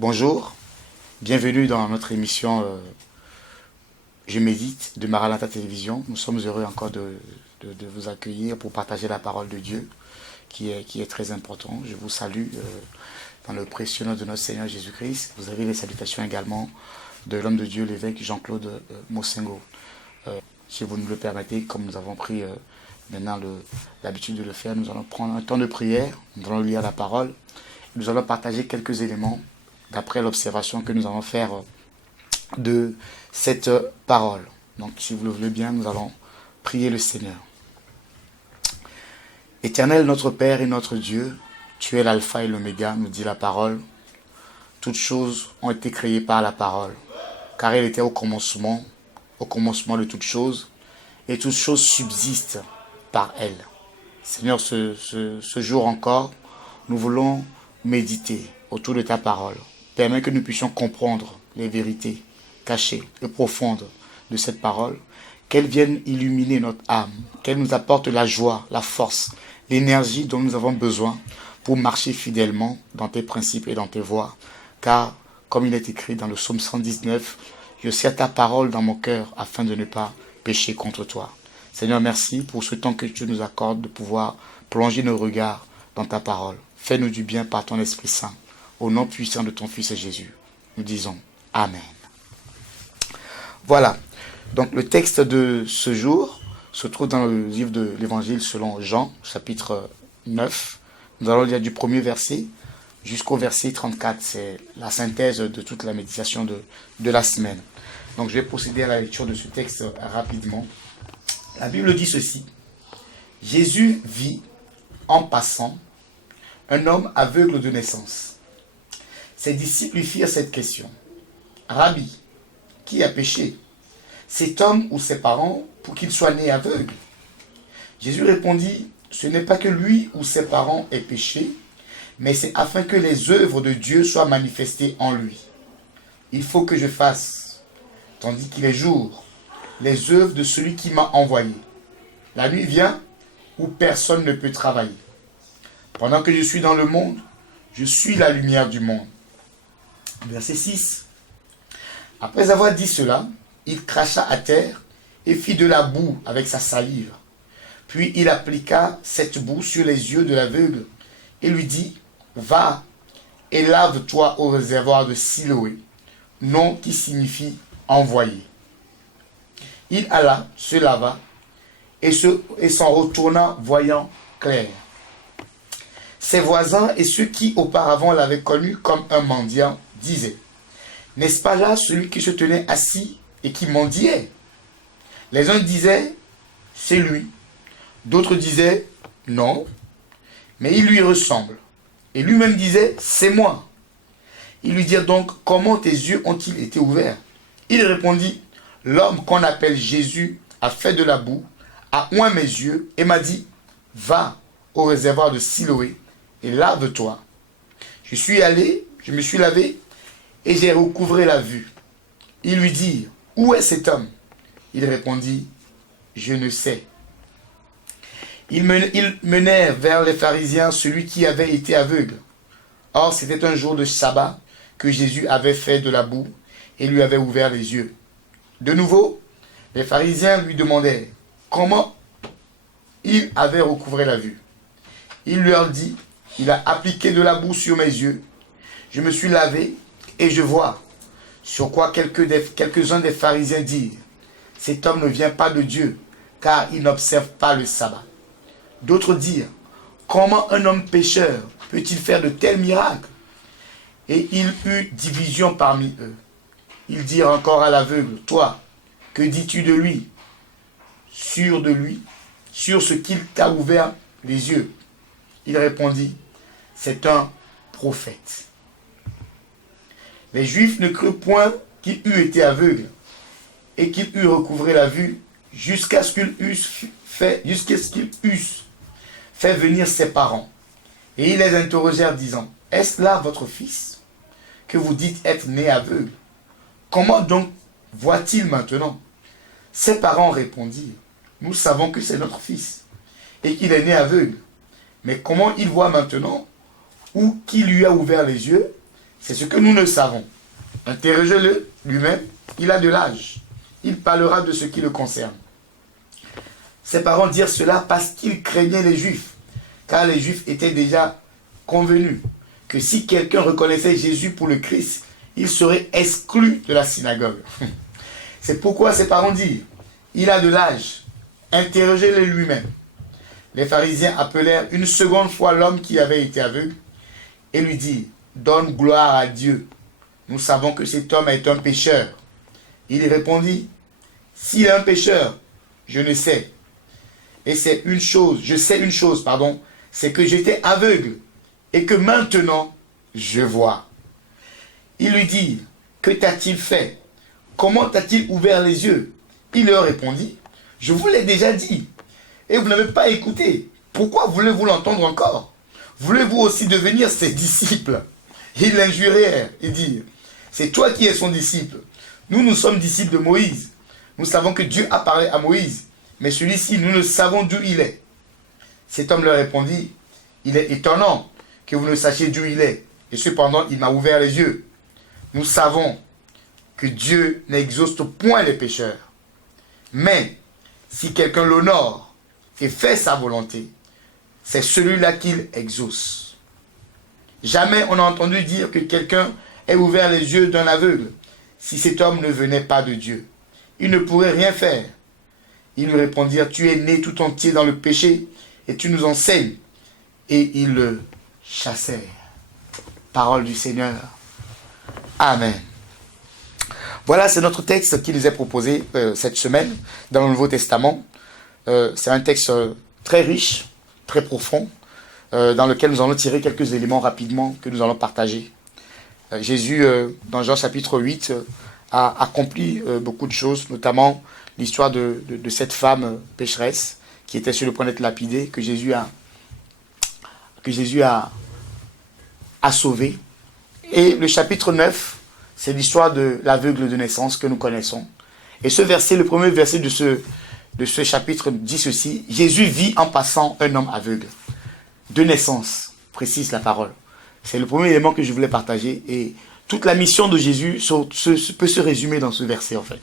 Bonjour, bienvenue dans notre émission Je médite de Maranatha Télévision. Nous sommes heureux encore de vous accueillir pour partager la parole de Dieu qui est très important. Je vous salue dans le précieux nom de notre Seigneur Jésus-Christ. Vous avez les salutations également de l'homme de Dieu, l'évêque Jean-Claude Mosengo. Si vous nous le permettez, comme nous avons pris maintenant l'habitude de le faire, nous allons prendre un temps de prière, nous allons lire la parole, nous allons partager quelques éléments d'après l'observation que nous allons faire de cette parole. Donc, si vous le voulez bien, nous allons prier le Seigneur. Éternel, notre Père et notre Dieu, tu es l'alpha et l'oméga, nous dit la parole. Toutes choses ont été créées par la parole, car elle était au commencement de toutes choses, et toutes choses subsistent par elle. Seigneur, ce jour encore, nous voulons méditer autour de ta parole. Permets que nous puissions comprendre les vérités cachées et profondes de cette parole, qu'elle vienne illuminer notre âme, qu'elle nous apporte la joie, la force, l'énergie dont nous avons besoin pour marcher fidèlement dans tes principes et dans tes voies. Car, comme il est écrit dans le psaume 119, je serre ta parole dans mon cœur afin de ne pas pécher contre toi. Seigneur, merci pour ce temps que tu nous accordes de pouvoir plonger nos regards dans ta parole. Fais-nous du bien par ton Esprit Saint. Au nom puissant de ton Fils Jésus, nous disons Amen. Voilà, donc le texte de ce jour se trouve dans le livre de l'Évangile selon Jean, chapitre 9. Nous allons lire du premier verset jusqu'au verset 34. C'est la synthèse de toute la méditation de la semaine. Donc je vais procéder à la lecture de ce texte rapidement. La Bible dit ceci. Jésus vit, en passant, un homme aveugle de naissance. Ses disciples lui firent cette question. Rabbi, qui a péché, cet homme ou ses parents, pour qu'il soit né aveugle? Jésus répondit, ce n'est pas que lui ou ses parents aient péché, mais c'est afin que les œuvres de Dieu soient manifestées en lui. Il faut que je fasse, tandis qu'il est jour, les œuvres de celui qui m'a envoyé. La nuit vient où personne ne peut travailler. Pendant que je suis dans le monde, je suis la lumière du monde. Verset 6. Après avoir dit cela, il cracha à terre et fit de la boue avec sa salive. Puis il appliqua cette boue sur les yeux de l'aveugle et lui dit, va et lave-toi au réservoir de Siloé, nom qui signifie envoyé. Il alla, se lava et s'en retourna voyant clair. Ses voisins et ceux qui auparavant l'avaient connu comme un mendiant disaient, n'est-ce pas là celui qui se tenait assis et qui mendiait? Les uns disaient, c'est lui. D'autres disaient, non, mais il lui ressemble. Et lui-même disait, c'est moi. Ils lui dirent donc, comment tes yeux ont-ils été ouverts? Il répondit, l'homme qu'on appelle Jésus a fait de la boue, a oint mes yeux et m'a dit, va au réservoir de Siloé et lave-toi. Je suis allé, je me suis lavé et j'ai recouvré la vue. Ils lui dirent, où est cet homme? Il répondit, je ne sais. Ils menèrent vers les pharisiens celui qui avait été aveugle. Or, c'était un jour de sabbat que Jésus avait fait de la boue et lui avait ouvert les yeux. De nouveau, les pharisiens lui demandèrent comment il avait recouvré la vue. Il leur dit, il a appliqué de la boue sur mes yeux. Je me suis lavé et je vois. Sur quoi quelques-uns des pharisiens dirent, cet homme ne vient pas de Dieu, car il n'observe pas le sabbat. D'autres dirent, comment un homme pécheur peut-il faire de tels miracles? Et il eut division parmi eux. Ils dirent encore à l'aveugle, toi, que dis-tu de lui, sur ce qu'il t'a ouvert les yeux? Il répondit, c'est un prophète. Les Juifs ne crurent point qu'il eût été aveugle et qu'il eût recouvré la vue jusqu'à ce qu'ils eussent fait venir ses parents. Et ils les interrogèrent disant, est-ce là votre fils que vous dites être né aveugle? Comment donc voit-il maintenant? Ses parents répondirent, nous savons que c'est notre fils et qu'il est né aveugle. Mais comment il voit maintenant ou qui lui a ouvert les yeux? C'est ce que nous ne savons. Interrogez-le lui-même, il a de l'âge. Il parlera de ce qui le concerne. Ses parents dirent cela parce qu'ils craignaient les Juifs, car les Juifs étaient déjà convenus que si quelqu'un reconnaissait Jésus pour le Christ, il serait exclu de la synagogue. C'est pourquoi ses parents dirent, il a de l'âge, interrogez-le lui-même. Les pharisiens appelèrent une seconde fois l'homme qui avait été aveugle et lui dirent, donne gloire à Dieu. Nous savons que cet homme est un pécheur. Il répondit, s'il est un pécheur, je ne sais. Et c'est une chose, je sais une chose, pardon, c'est que j'étais aveugle et que maintenant je vois. Il lui dit, que t'a-t-il fait? Comment t'a-t-il ouvert les yeux? Il leur répondit, je vous l'ai déjà dit et vous n'avez pas écouté. Pourquoi voulez-vous l'entendre encore? Voulez-vous aussi devenir ses disciples? Ils l'injurièrent et dirent, c'est toi qui es son disciple. Nous sommes disciples de Moïse. Nous savons que Dieu a parlé à Moïse, mais celui-ci, nous ne savons d'où il est. Cet homme leur répondit, il est étonnant que vous ne sachiez d'où il est, et cependant il m'a ouvert les yeux. Nous savons que Dieu n'exauce point les pécheurs. Mais si quelqu'un l'honore et fait sa volonté, c'est celui-là qu'il exauce. Jamais on n'a entendu dire que quelqu'un ait ouvert les yeux d'un aveugle. Si cet homme ne venait pas de Dieu, il ne pourrait rien faire. Ils lui répondirent, tu es né tout entier dans le péché et tu nous enseignes. Et ils le chassèrent. Parole du Seigneur. Amen. Voilà, c'est notre texte qui nous est proposé cette semaine dans le Nouveau Testament. C'est un texte très riche, très profond, dans lequel nous allons tirer quelques éléments rapidement que nous allons partager. Jésus, dans Jean chapitre 8, a accompli beaucoup de choses, notamment l'histoire de cette femme pécheresse qui était sur le point d'être lapidée, que Jésus a sauvée. Et le chapitre 9, c'est l'histoire de l'aveugle de naissance que nous connaissons. Et ce verset, le premier verset de ce chapitre dit ceci, Jésus vit en passant un homme aveugle, de naissance, précise la parole. C'est le premier élément que je voulais partager. Et toute la mission de Jésus peut se résumer dans ce verset, en fait.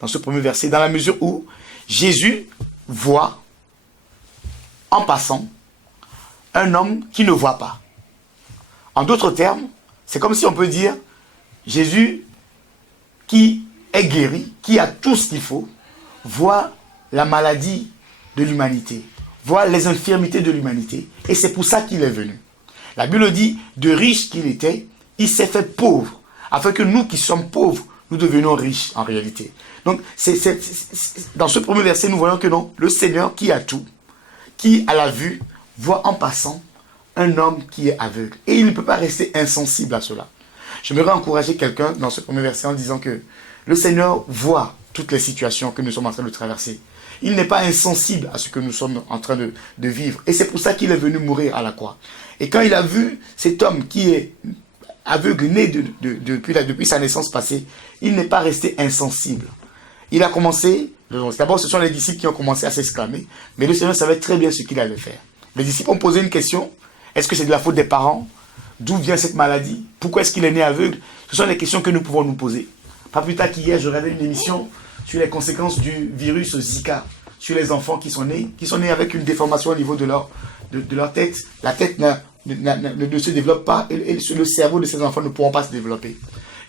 Dans ce premier verset, dans la mesure où Jésus voit, en passant, un homme qui ne voit pas. En d'autres termes, c'est comme si on peut dire, Jésus, qui est guéri, qui a tout ce qu'il faut, voit la maladie de l'humanité, voit les infirmités de l'humanité, et c'est pour ça qu'il est venu. La Bible dit, de riche qu'il était, il s'est fait pauvre, afin que nous qui sommes pauvres, nous devenions riches en réalité. Donc, dans ce premier verset, nous voyons que non, le Seigneur qui a tout, qui a la vue, voit en passant un homme qui est aveugle. Et il ne peut pas rester insensible à cela. J'aimerais encourager quelqu'un dans ce premier verset en disant que le Seigneur voit toutes les situations que nous sommes en train de traverser. Il n'est pas insensible à ce que nous sommes en train de vivre. Et c'est pour ça qu'il est venu mourir à la croix. Et quand il a vu cet homme qui est aveugle, né depuis sa naissance passée, il n'est pas resté insensible. Il a commencé, d'abord ce sont les disciples qui ont commencé à s'exclamer, mais le Seigneur savait très bien ce qu'il allait faire. Les disciples ont posé une question, est-ce que c'est de la faute des parents? D'où vient cette maladie? Pourquoi est-ce qu'il est né aveugle? Ce sont les questions que nous pouvons nous poser. Pas plus tard qu'hier, je regardais une émission sur les conséquences du virus Zika, sur les enfants qui sont nés avec une déformation au niveau de leur tête. La tête ne se développe pas et le cerveau de ces enfants ne pourront pas se développer.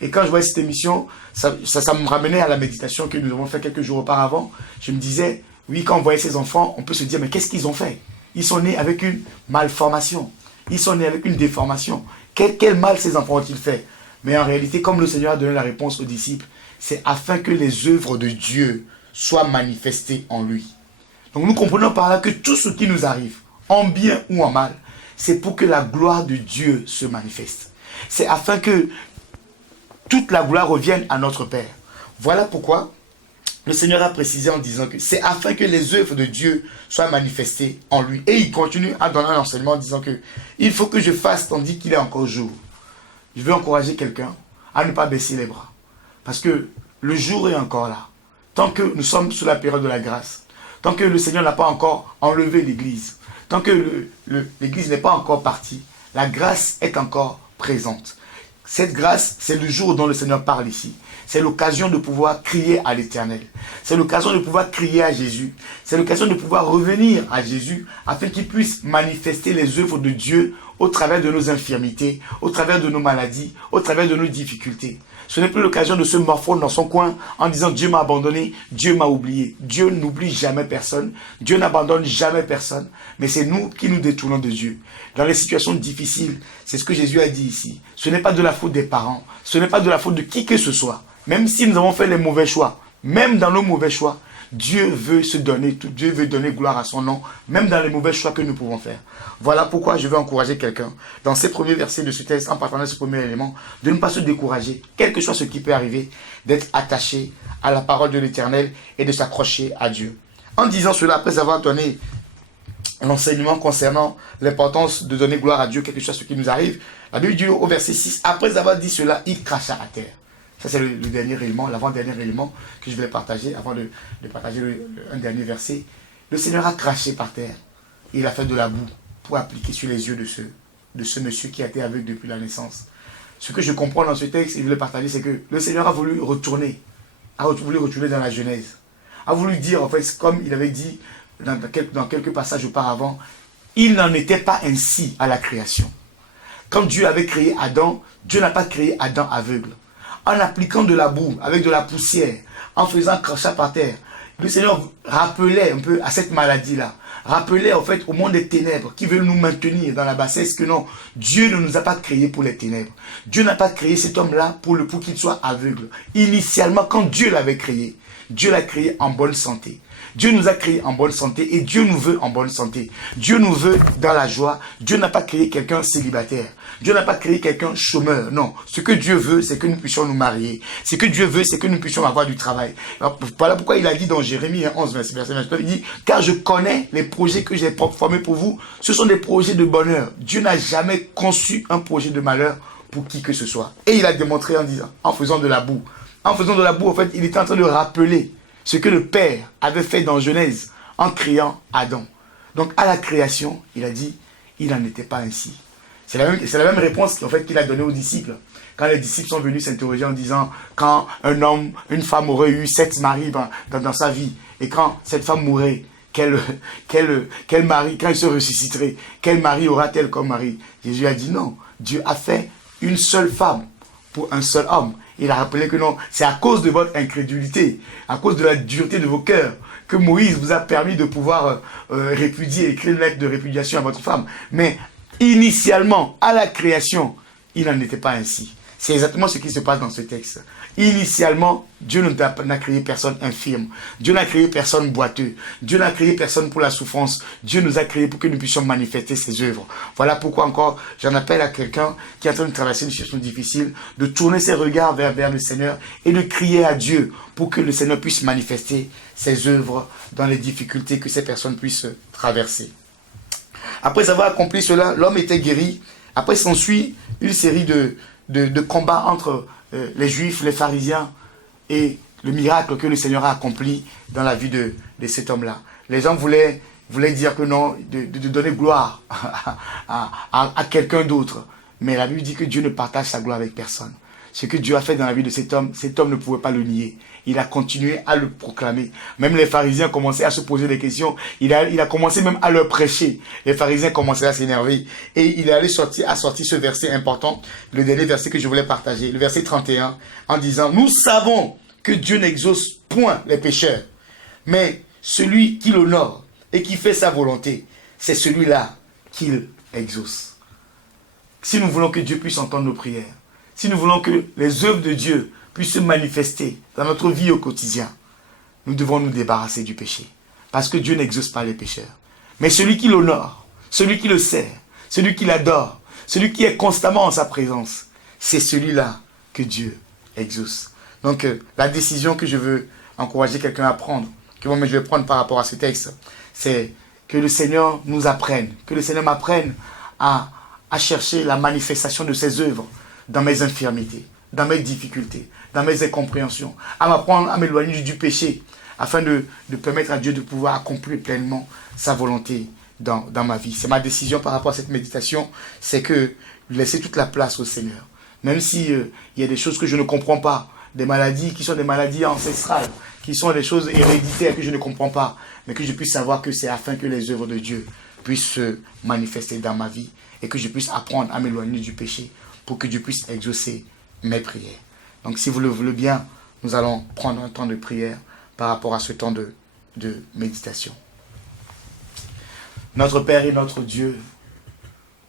Et quand je voyais cette émission, ça me ramenait à la méditation que nous avons fait quelques jours auparavant. Je me disais, oui, quand on voyait ces enfants, on peut se dire, mais qu'est-ce qu'ils ont fait? Ils sont nés avec une malformation. Ils sont nés avec une déformation. Quel mal ces enfants ont-ils fait? Mais en réalité, comme le Seigneur a donné la réponse aux disciples, c'est afin que les œuvres de Dieu soient manifestées en lui. Donc nous comprenons par là que tout ce qui nous arrive, en bien ou en mal, c'est pour que la gloire de Dieu se manifeste. C'est afin que toute la gloire revienne à notre Père. Voilà pourquoi le Seigneur a précisé en disant que c'est afin que les œuvres de Dieu soient manifestées en lui. Et il continue à donner un enseignement en disant que il faut que je fasse tandis qu'il est encore jour. Je veux encourager quelqu'un à ne pas baisser les bras. Parce que le jour est encore là. Tant que nous sommes sous la période de la grâce, tant que le Seigneur n'a pas encore enlevé l'Église, tant que l'Église n'est pas encore partie, la grâce est encore présente. Cette grâce, c'est le jour dont le Seigneur parle ici. C'est l'occasion de pouvoir crier à l'Éternel. C'est l'occasion de pouvoir crier à Jésus. C'est l'occasion de pouvoir revenir à Jésus afin qu'il puisse manifester les œuvres de Dieu au travers de nos infirmités, au travers de nos maladies, au travers de nos difficultés. Ce n'est plus l'occasion de se morfondre dans son coin en disant Dieu m'a abandonné, Dieu m'a oublié. Dieu n'oublie jamais personne, Dieu n'abandonne jamais personne, mais c'est nous qui nous détournons de Dieu. Dans les situations difficiles, c'est ce que Jésus a dit ici. Ce n'est pas de la faute des parents, ce n'est pas de la faute de qui que ce soit. Même si nous avons fait les mauvais choix, même dans nos mauvais choix, Dieu veut se donner, Dieu veut donner gloire à son nom, même dans les mauvais choix que nous pouvons faire. Voilà pourquoi je veux encourager quelqu'un, dans ces premiers versets de ce texte, en partant de ce premier élément, de ne pas se décourager, quel que soit ce qui peut arriver, d'être attaché à la parole de l'Éternel et de s'accrocher à Dieu. En disant cela, après avoir donné l'enseignement concernant l'importance de donner gloire à Dieu, quel que soit ce qui nous arrive, la Bible dit au verset 6, après avoir dit cela, il cracha à terre. Ça, c'est le dernier élément, l'avant-dernier élément que je voulais partager avant de partager un dernier verset. Le Seigneur a craché par terre. Et il a fait de la boue pour appliquer sur les yeux de ce monsieur qui a été aveugle depuis la naissance. Ce que je comprends dans ce texte et je voulais partager, c'est que le Seigneur a voulu retourner dans la Genèse. A voulu dire, en fait, comme il avait dit dans quelques passages auparavant, il n'en était pas ainsi à la création. Quand Dieu avait créé Adam, Dieu n'a pas créé Adam aveugle. En appliquant de la boue, avec de la poussière, en faisant crachat par terre, le Seigneur rappelait un peu à cette maladie-là, rappelait en fait au monde des ténèbres qui veulent nous maintenir dans la bassesse que non, Dieu ne nous a pas créés pour les ténèbres. Dieu n'a pas créé cet homme-là pour qu'il soit aveugle. Initialement, quand Dieu l'avait créé, Dieu l'a créé en bonne santé. Dieu nous a créés en bonne santé et Dieu nous veut en bonne santé. Dieu nous veut dans la joie. Dieu n'a pas créé quelqu'un célibataire. Dieu n'a pas créé quelqu'un chômeur. Non. Ce que Dieu veut, c'est que nous puissions nous marier. Ce que Dieu veut, c'est que nous puissions avoir du travail. Alors, voilà pourquoi il a dit dans Jérémie 11, verset 29, il dit, car je connais les projets que j'ai formés pour vous. Ce sont des projets de bonheur. Dieu n'a jamais conçu un projet de malheur pour qui que ce soit. Et il a démontré en faisant de la boue. En faisant de la boue, en fait, il était en train de rappeler ce que le Père avait fait dans Genèse en créant Adam. Donc à la création, il a dit, il n'en était pas ainsi. C'est la même réponse en fait, qu'il a donnée aux disciples. Quand les disciples sont venus s'interroger en disant, quand un homme, une femme aurait eu 7 maris dans sa vie, et quand cette femme mourrait, quel mari, quand il se ressusciterait, quel mari aura-t-elle comme mari? Jésus a dit non, Dieu a fait une seule femme pour un seul homme. Il a rappelé que non, c'est à cause de votre incrédulité, à cause de la dureté de vos cœurs, que Moïse vous a permis de pouvoir répudier, écrire une lettre de répudiation à votre femme. Mais initialement, à la création, il n'en était pas ainsi. C'est exactement ce qui se passe dans ce texte. Initialement, Dieu n'a créé personne infirme. Dieu n'a créé personne boiteux. Dieu n'a créé personne pour la souffrance. Dieu nous a créés pour que nous puissions manifester ses œuvres. Voilà pourquoi encore, j'en appelle à quelqu'un qui est en train de traverser une situation difficile, de tourner ses regards vers le Seigneur et de crier à Dieu pour que le Seigneur puisse manifester ses œuvres dans les difficultés que ces personnes puissent traverser. Après avoir accompli cela, l'homme était guéri. Après s'ensuit une série de combats entre les Juifs, les pharisiens et le miracle que le Seigneur a accompli dans la vie de cet homme-là. Les gens voulaient dire que non, de donner gloire à quelqu'un d'autre. Mais la Bible dit que Dieu ne partage sa gloire avec personne. Ce que Dieu a fait dans la vie de cet homme ne pouvait pas le nier. Il a continué à le proclamer. Même les pharisiens commençaient à se poser des questions. Il a commencé même à leur prêcher. Les pharisiens commençaient à s'énerver. Et il est allé sortir ce verset important, le dernier verset que je voulais partager, le verset 31, en disant, nous savons que Dieu n'exauce point les pécheurs, mais celui qui l'honore et qui fait sa volonté, c'est celui-là qu'il exauce. Si nous voulons que Dieu puisse entendre nos prières, si nous voulons que les œuvres de Dieu puissent se manifester dans notre vie au quotidien, nous devons nous débarrasser du péché. Parce que Dieu n'exauce pas les pécheurs. Mais celui qui l'honore, celui qui le sert, celui qui l'adore, celui qui est constamment en sa présence, c'est celui-là que Dieu exauce. Donc la décision que je veux encourager quelqu'un à prendre, que moi je vais prendre par rapport à ce texte, c'est que le Seigneur nous apprenne, que le Seigneur m'apprenne à chercher la manifestation de ses œuvres dans mes infirmités, dans mes difficultés, dans mes incompréhensions, à m'apprendre à m'éloigner du péché, afin de permettre à Dieu de pouvoir accomplir pleinement sa volonté dans ma vie. C'est ma décision par rapport à cette méditation, c'est que laisser toute la place au Seigneur. Même si il y a des choses que je ne comprends pas, des maladies qui sont des maladies ancestrales, qui sont des choses héréditaires que je ne comprends pas, mais que je puisse savoir que c'est afin que les œuvres de Dieu puissent se manifester dans ma vie et que je puisse apprendre à m'éloigner du péché pour que Dieu puisse exaucer mes prières. Donc si vous le voulez bien, nous allons prendre un temps de prière par rapport à ce temps de méditation. Notre Père et notre Dieu,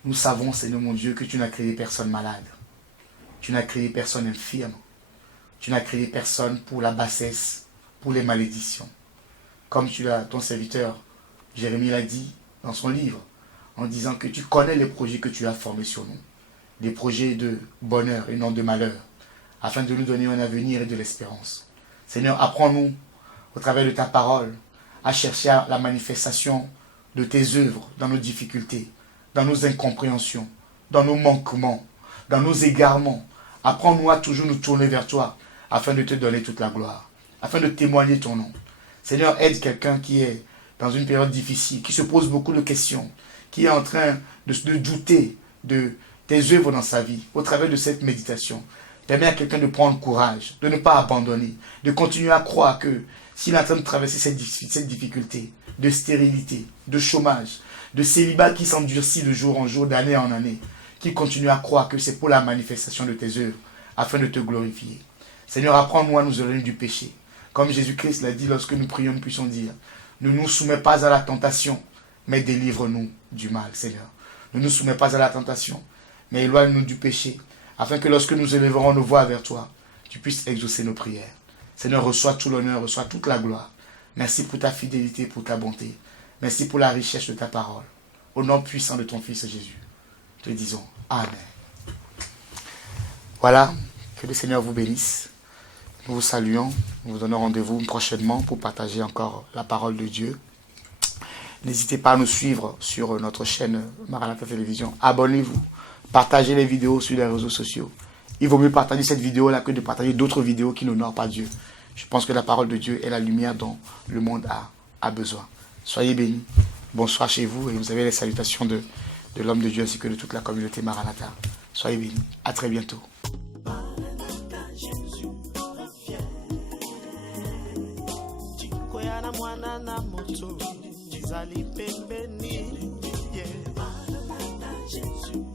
nous savons, Seigneur mon Dieu, que tu n'as créé personne malade. Tu n'as créé personne infirme. Tu n'as créé personne pour la bassesse, pour les malédictions. Comme ton serviteur Jérémie l'a dit dans son livre, en disant que tu connais les projets que tu as formés sur nous. Des projets de bonheur et non de malheur, afin de nous donner un avenir et de l'espérance. Seigneur, apprends-nous, au travers de ta parole, à chercher la manifestation de tes œuvres dans nos difficultés, dans nos incompréhensions, dans nos manquements, dans nos égarements. Apprends-nous à toujours nous tourner vers toi, afin de te donner toute la gloire, afin de témoigner ton nom. Seigneur, aide quelqu'un qui est dans une période difficile, qui se pose beaucoup de questions, qui est en train de douter de tes œuvres dans sa vie, au travers de cette méditation. Permets à quelqu'un de prendre courage, de ne pas abandonner, de continuer à croire que s'il est en train de traverser cette difficulté de stérilité, de chômage, de célibat qui s'endurcit de jour en jour, d'année en année, qu'il continue à croire que c'est pour la manifestation de tes œuvres, afin de te glorifier. Seigneur, apprends-nous à nous éloigner du péché. Comme Jésus-Christ l'a dit lorsque nous prions, nous puissions dire, ne nous soumets pas à la tentation, mais délivre-nous du mal, Seigneur. Ne nous soumets pas à la tentation, mais éloigne-nous du péché, afin que lorsque nous élèverons nos voix vers toi, tu puisses exaucer nos prières. Seigneur, reçois tout l'honneur, reçois toute la gloire. Merci pour ta fidélité, pour ta bonté. Merci pour la richesse de ta parole. Au nom puissant de ton Fils Jésus, te disons Amen. Voilà, que le Seigneur vous bénisse. Nous vous saluons, nous vous donnons rendez-vous prochainement pour partager encore la parole de Dieu. N'hésitez pas à nous suivre sur notre chaîne Maranatha Télévision. Abonnez-vous, partagez les vidéos sur les réseaux sociaux. Il vaut mieux partager cette vidéo-là que de partager d'autres vidéos qui n'honorent pas Dieu. Je pense que la parole de Dieu est la lumière dont le monde a besoin. Soyez bénis. Bonsoir chez vous et vous avez les salutations de l'homme de Dieu ainsi que de toute la communauté Maranatha. Soyez bénis. À très bientôt. Jésus.